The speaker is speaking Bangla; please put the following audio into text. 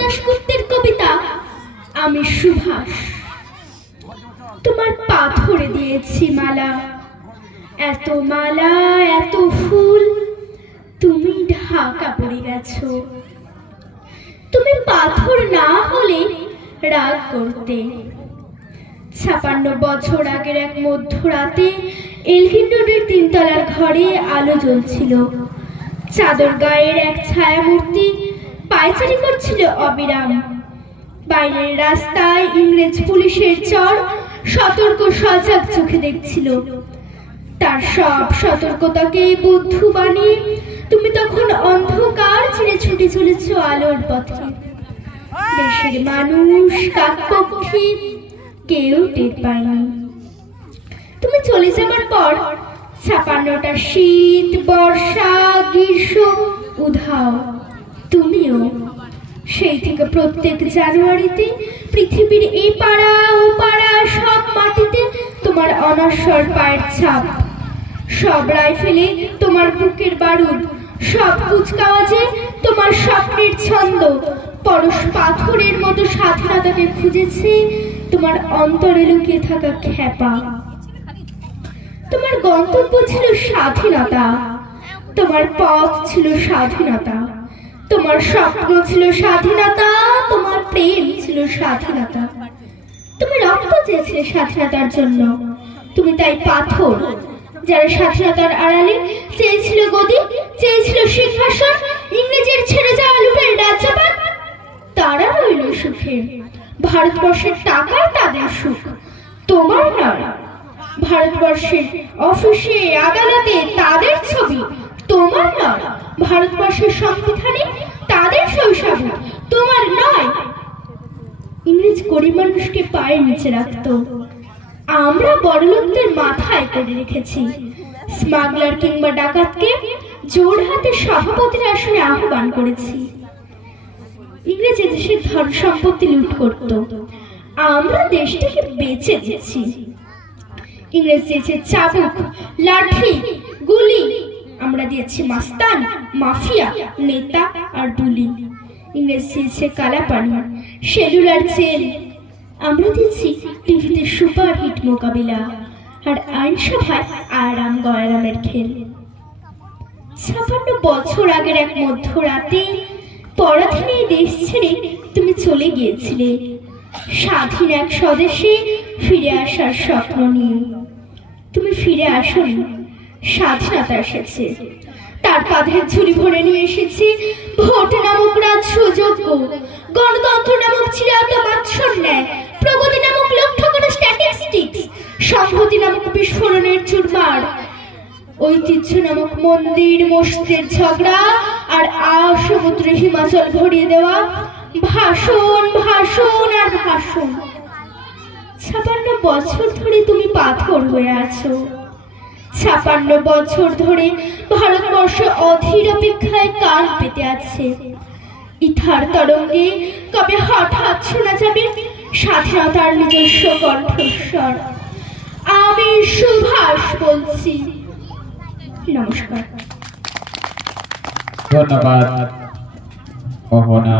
দাশগুপ্তের কবিতা আমি সুভাষ। তোমার পাথরে দিয়েছি মালা, এত মালা এত ফুল, তুমি ঢাকা পড়ে গেছো। তুমি পাথর না হলে রাগ করতে। ৫৬ বছর আগের এক মধ্যরাতে এলগিন রোডের ৩ তলার ঘরে আলো জ্বলছিল। চাদর গায়ের এক ছায়ামূর্তি পায়চারি করছিল অবিরাম। বাইরের রাস্তায় ইংরেজ পুলিশের চর সতর্ক সজাগ চোখে দেখছিল। তার সব সতর্কতাকে বুদ্ধু বানিয়ে তুমি তখন অন্ধকার ছেড়ে ছুটে চলেছ আলোর পথে। দেশের মানুষ, কাকপক্ষী কেউ টের পায়নি। তুমি চলে যাবার পর ৫৬টা শীত, বর্ষা, গ্রীষ্ম, উধাও। তুমিও সেই থেকে প্রত্যেক জানুয়ারিতে পৃথিবীর এই পাড়া ও পাড়া সব মাটিতে তোমার অনশ্বর পায়ের ছাপ। সব রাইফেলে তোমার বুকের বারুদ, সব কুচকাওয়াজে তোমার স্বপ্নের ছন্দ। পরশ পাথরের মতো স্বাধীনতাকে খুঁজেছে তোমার অন্তরে লুকিয়ে থাকা খ্যাপা। তোমার গন্তব্য ছিল স্বাধীনতা, তোমার পথ ছিল স্বাধীনতা, তোমার স্বপ্ন ছিল স্বাধীনতা, তোমার প্রেম ছিল স্বাধীনতা। তুমি রক্ত চেয়েছিলে স্বাধীনতার জন্য, তুমি তাই পাথর। যারা স্বাধীনতার আড়ালে চেয়েছিল গদি, চেয়েছিল সিংহাসন, ইংরেজের ছেড়ে যাওয়া লুটের রাজ্যপাল, তারা রইল সুখে। ভারতবর্ষের টাকায় তাদের সুখ, তোমার নয়। ভারতবর্ষের অফিসে আদালতে তাদের ছবি, তোমার নয়। ভারতবর্ষের সংবিধানে তাদের শৈশব, তোমার নয়। ইংরেজ গরিব মানুষকে পায়ের নিচে রাখত, আমরা বড়লোকদের মাথায় করে রেখেছি। স্মাগলার কিংবা ডাকাতকে জোর হাতে সভাপতির আসনে আহ্বান করেছি। ইংরেজ দেশের ধন সম্পত্তি লুট করত, আমরা দেশটাকে বেঁচে দিয়েছি। ইংরেজ দিয়েছে চাবুক, লাঠি, গুলি, আমরা দিয়েছি মাস্তান, মাফিয়া, নেতা আর বুলি। ইংরেজ দিয়েছে কালাপানি, সেলুলার জেল, আমরা দিয়েছি টিভিতে সুপারহিট মোকাবিলা আর আইনসভায় আরাম গয়রামের খেল। ৫৬ বছর আগের এক মধ্যরাতে পরাধীন এই দেশ ছেড়ে তুমি চলে গিয়েছিলে স্বাধীন এক স্বদেশে ফিরে আসার স্বপ্ন নিয়ে। তুমি ফিরে আসোনি, স্বাধীনতা এসেছে। তার কাঁধের ঝুলি ভরে নিয়ে এসেছে ভোট নামক রাজসুযোগ্য, গণতন্ত্র নামক চিরায়ত বাৎসন্যায়, প্রগতি নামক লক্ষ্য কোনো স্ট্যাটিস্টিক্স, সংহতি নামক বিস্ফোরণের চুরমার, ঐতিহ্য নামক মন্দির মসজিদের ঝগড়া আর সমুদ্র হিমাচল ভরিয়ে দেওয়া ভাষণ, ভাষণ আর ভাষণ। ৫৬ বছর ধরে তুমি পাথর হয়ে আছো। ৫৬ বছর ধরে ভারতবর্ষ অধীর অপেক্ষায় কান পেতে আছে। ইথার তরঙ্গে কবে হঠাৎ শোনা যাবে স্বাধীনতার নিজস্ব কণ্ঠস্বর। আমি সুভাষ বলছি। নমস্কার। ধন্যবাদ মোহনা।